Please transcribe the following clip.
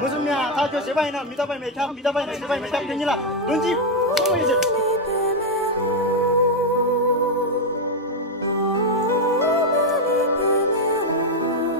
무슨 야 다 저 제발 나 믿어봐 매 참 믿어봐 내 제발 매 참 되니라 넌지 뭐이지